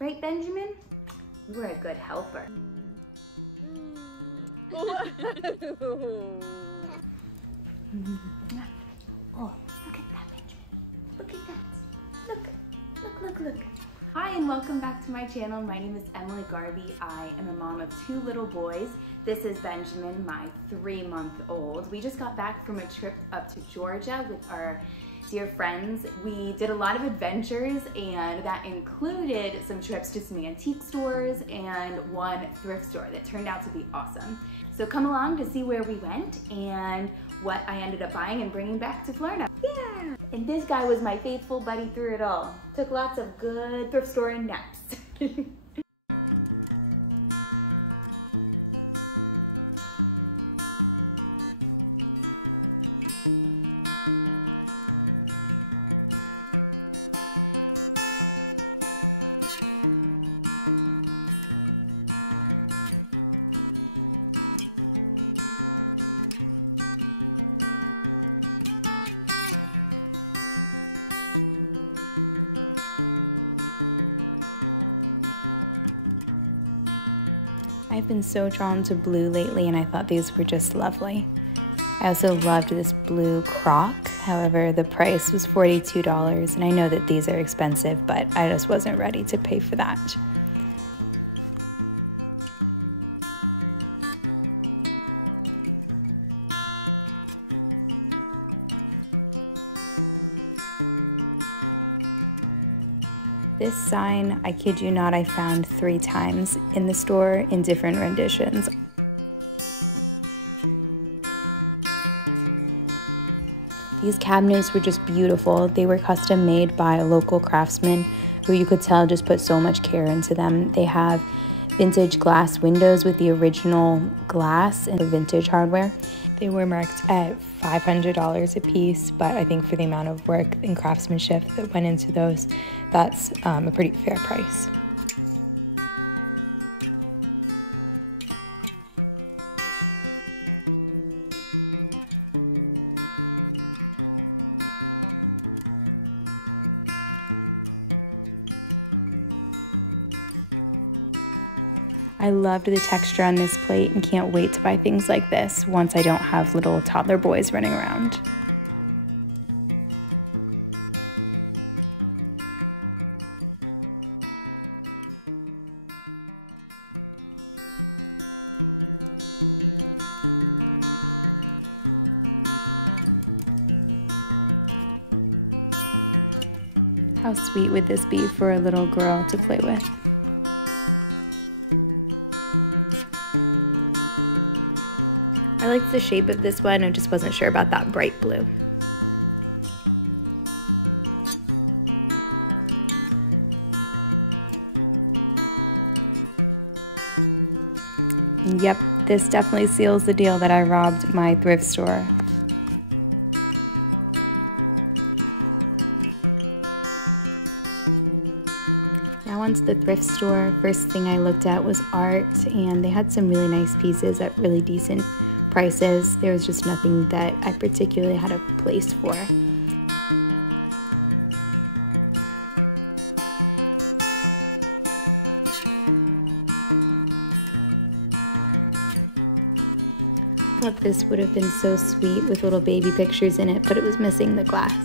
Right, Benjamin? You were a good helper. Oh, look at that, Benjamin. Look at that. Look, look, look, look. Hi, and welcome back to my channel. My name is Emily Garbe. I am a mom of 2 little boys. This is Benjamin, my 3-month-old. We just got back from a trip up to Georgia with our dear friends. We did a lot of adventures, and that included some trips to some antique stores and one thrift store that turned out to be awesome. So come along to see where we went and what I ended up buying and bringing back to Florida. Yeah! And this guy was my faithful buddy through it all. Took lots of good thrift store and naps. I've been so drawn to blue lately, and I thought these were just lovely. I also loved this blue croc. However, the price was $42, and I know that these are expensive, but I just wasn't ready to pay for that. This sign, I kid you not, I found 3 times in the store in different renditions. These cabinets were just beautiful. They were custom made by a local craftsman who you could tell just put so much care into them. They have vintage glass windows with the original glass and vintage hardware. They were marked at $500 a piece, but I think for the amount of work and craftsmanship that went into those, that's a pretty fair price. I loved the texture on this plate and can't wait to buy things like this once I don't have little toddler boys running around. How sweet would this be for a little girl to play with? I liked the shape of this one, I just wasn't sure about that bright blue. Yep, this definitely seals the deal that I robbed my thrift store. Now onto the thrift store. First thing I looked at was art, and they had some really nice pieces at really decent prices. There was just nothing that I particularly had a place for. Thought this would have been so sweet with little baby pictures in it, but it was missing the glass.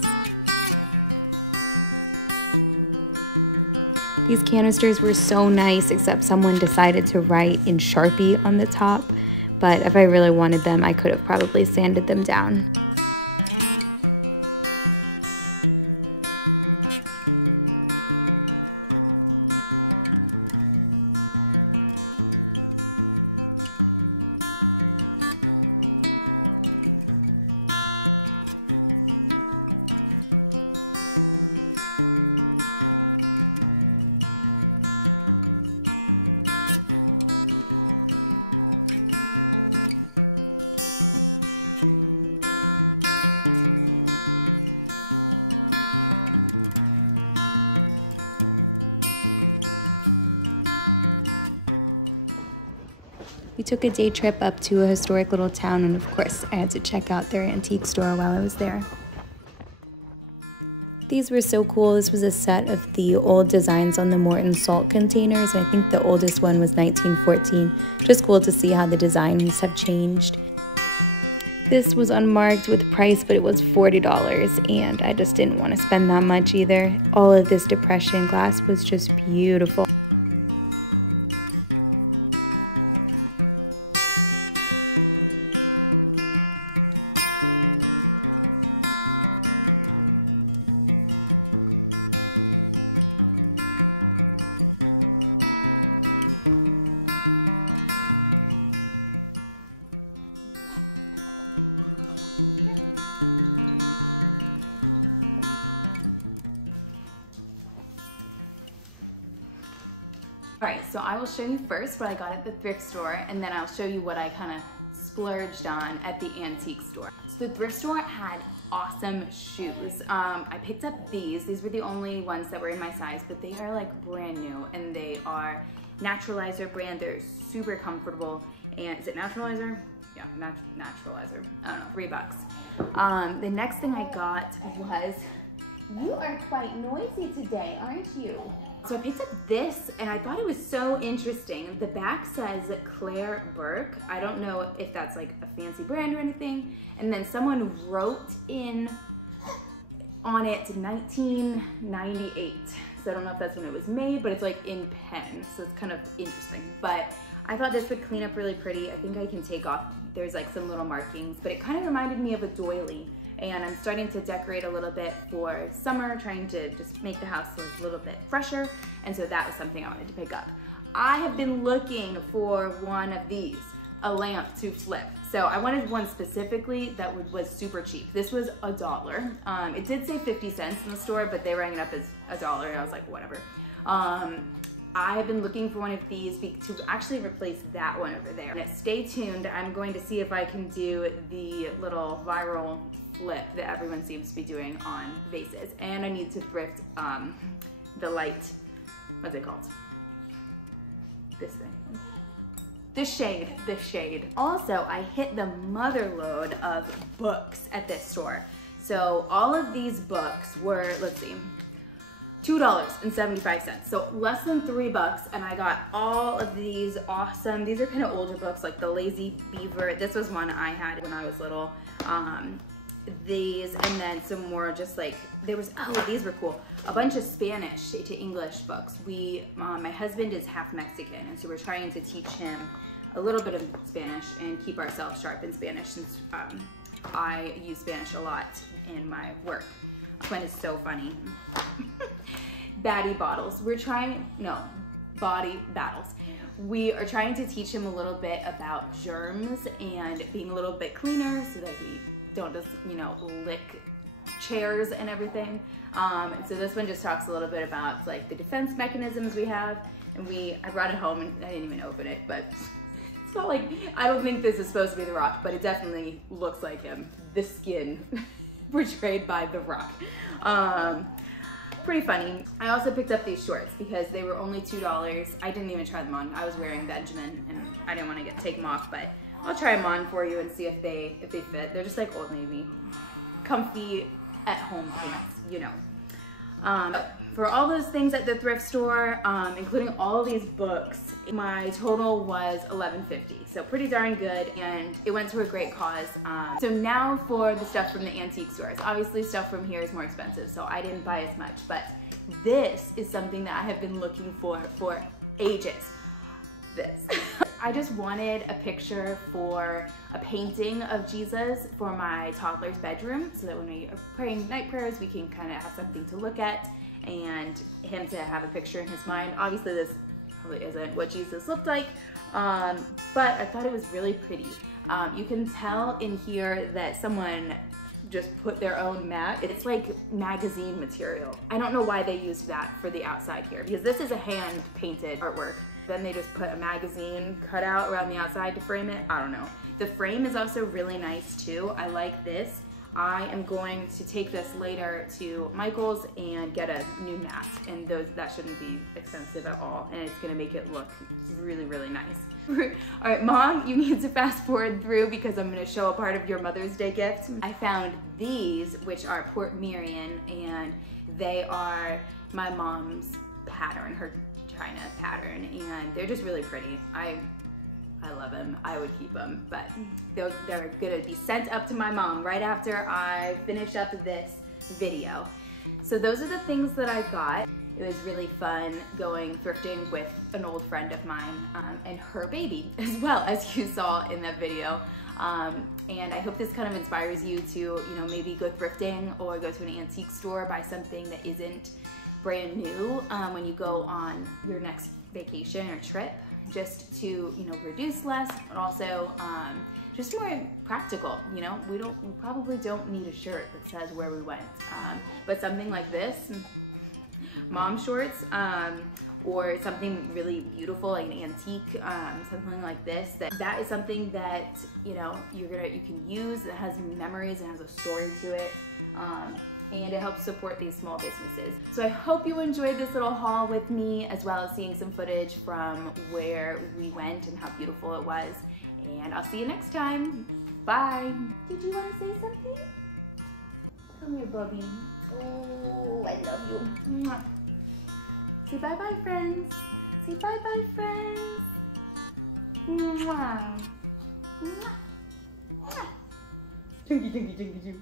These canisters were so nice, except someone decided to write in Sharpie on the top. But if I really wanted them, I could have probably sanded them down. We took a day trip up to a historic little town, and of course I had to check out their antique store while I was there. These were so cool. This was a set of the old designs on the Morton salt containers. I think the oldest one was 1914. Just cool to see how the designs have changed. This was unmarked with price, but it was $40, and I just didn't want to spend that much either. All of this depression glass was just beautiful. Alright, so I will show you first what I got at the thrift store, and then I'll show you what I kind of splurged on at the antique store. So the thrift store had awesome shoes. I picked up these. These were the only ones that were in my size, but they are like brand new, and they are Naturalizer brand. They're super comfortable. And is it Naturalizer? Yeah, Naturalizer. I don't know, $3. The next thing I got was, you are quite noisy today, aren't you? So I picked up this, and I thought it was so interesting. The back says Claire Burke. I don't know if that's like a fancy brand or anything. And then someone wrote in on it 1998. So I don't know if that's when it was made, but it's like in pen. So it's kind of interesting. But I thought this would clean up really pretty. I think I can take off, there's like some little markings, but it kind of reminded me of a doily. And I'm starting to decorate a little bit for summer, trying to just make the house look a little bit fresher. And so that was something I wanted to pick up. I have been looking for one of these, a lamp to flip. So I wanted one specifically that was super cheap. This was $1. It did say 50 cents in the store, but they rang it up as $1, and I was like, whatever. I have been looking for one of these to actually replace that one over there. And stay tuned, I'm going to see if I can do the little viral flip that everyone seems to be doing on vases. And I need to thrift the light, what's it called? This thing. The shade. Also, I hit the mother load of books at this store. So all of these books were, let's see, $2.75. So less than $3, and I got all of these awesome, these are kind of older books, like The Lazy Beaver. This was one I had when I was little. These, and then some more just like, there was, oh, these were cool. A bunch of Spanish to English books. My husband is half Mexican, and so we're trying to teach him a little bit of Spanish and keep ourselves sharp in Spanish, since I use Spanish a lot in my work. Quinn is so funny. Body battles. We are trying to teach him a little bit about germs and being a little bit cleaner so that we don't just, lick chairs and everything. And so this one just talks a little bit about like the defense mechanisms we have. And I brought it home and I didn't even open it, but it's not like, I don't think this is supposed to be The Rock, but it definitely looks like him. The skin portrayed by The Rock. Pretty funny. I also picked up these shorts because they were only $2. I didn't even try them on. I was wearing Benjamin and I didn't want to take them off, but I'll try them on for you and see if they fit. They're just like Old Navy, comfy at home pants, For all those things at the thrift store, including all these books, my total was $11.50. So pretty darn good, and it went to a great cause. So now for the stuff from the antique stores. Obviously stuff from here is more expensive, so I didn't buy as much, but this is something that I have been looking for ages. This. I just wanted a picture for a painting of Jesus for my toddler's bedroom, so that when we are praying night prayers, we can kind of have something to look at and him to have a picture in his mind. Obviously this probably isn't what Jesus looked like, but I thought it was really pretty. You can tell in here that someone just put their own mat. It's like magazine material. I don't know why they used that for the outside here, because this is a hand painted artwork. Then they just put a magazine cutout around the outside to frame it. I don't know. The frame is also really nice too. I like this. I am going to take this later to Michael's and get a new mask, and that shouldn't be expensive at all, and it's gonna make it look really, really nice. All right, Mom, you need to fast forward through because I'm gonna show a part of your Mother's Day gift. I found these, which are Port Merion, and they are my mom's pattern, her China pattern, and they're just really pretty. I love them. I would keep them, but they're gonna be sent up to my mom right after I finish up this video. So those are the things that I got. It was really fun going thrifting with an old friend of mine and her baby as well, as you saw in that video. And I hope this kind of inspires you to, you know, maybe go thrifting or go to an antique store, buy something that isn't brand new when you go on your next vacation or trip, just to, you know, reduce less, but also just more practical. You know, we probably don't need a shirt that says where we went, but something like this, mom shorts, or something really beautiful like an antique, something like this, that is something that, you know, you can use, that has memories and has a story to it, and it helps support these small businesses. So I hope you enjoyed this little haul with me, as well as seeing some footage from where we went and how beautiful it was. And I'll see you next time. Bye. Did you want to say something? Come here, Bubby. Oh, I love you. Mwah. Say bye-bye, friends. Say bye-bye, friends. Mwah. Mwah. Mwah. Jinky, jinky, jinky, jinky.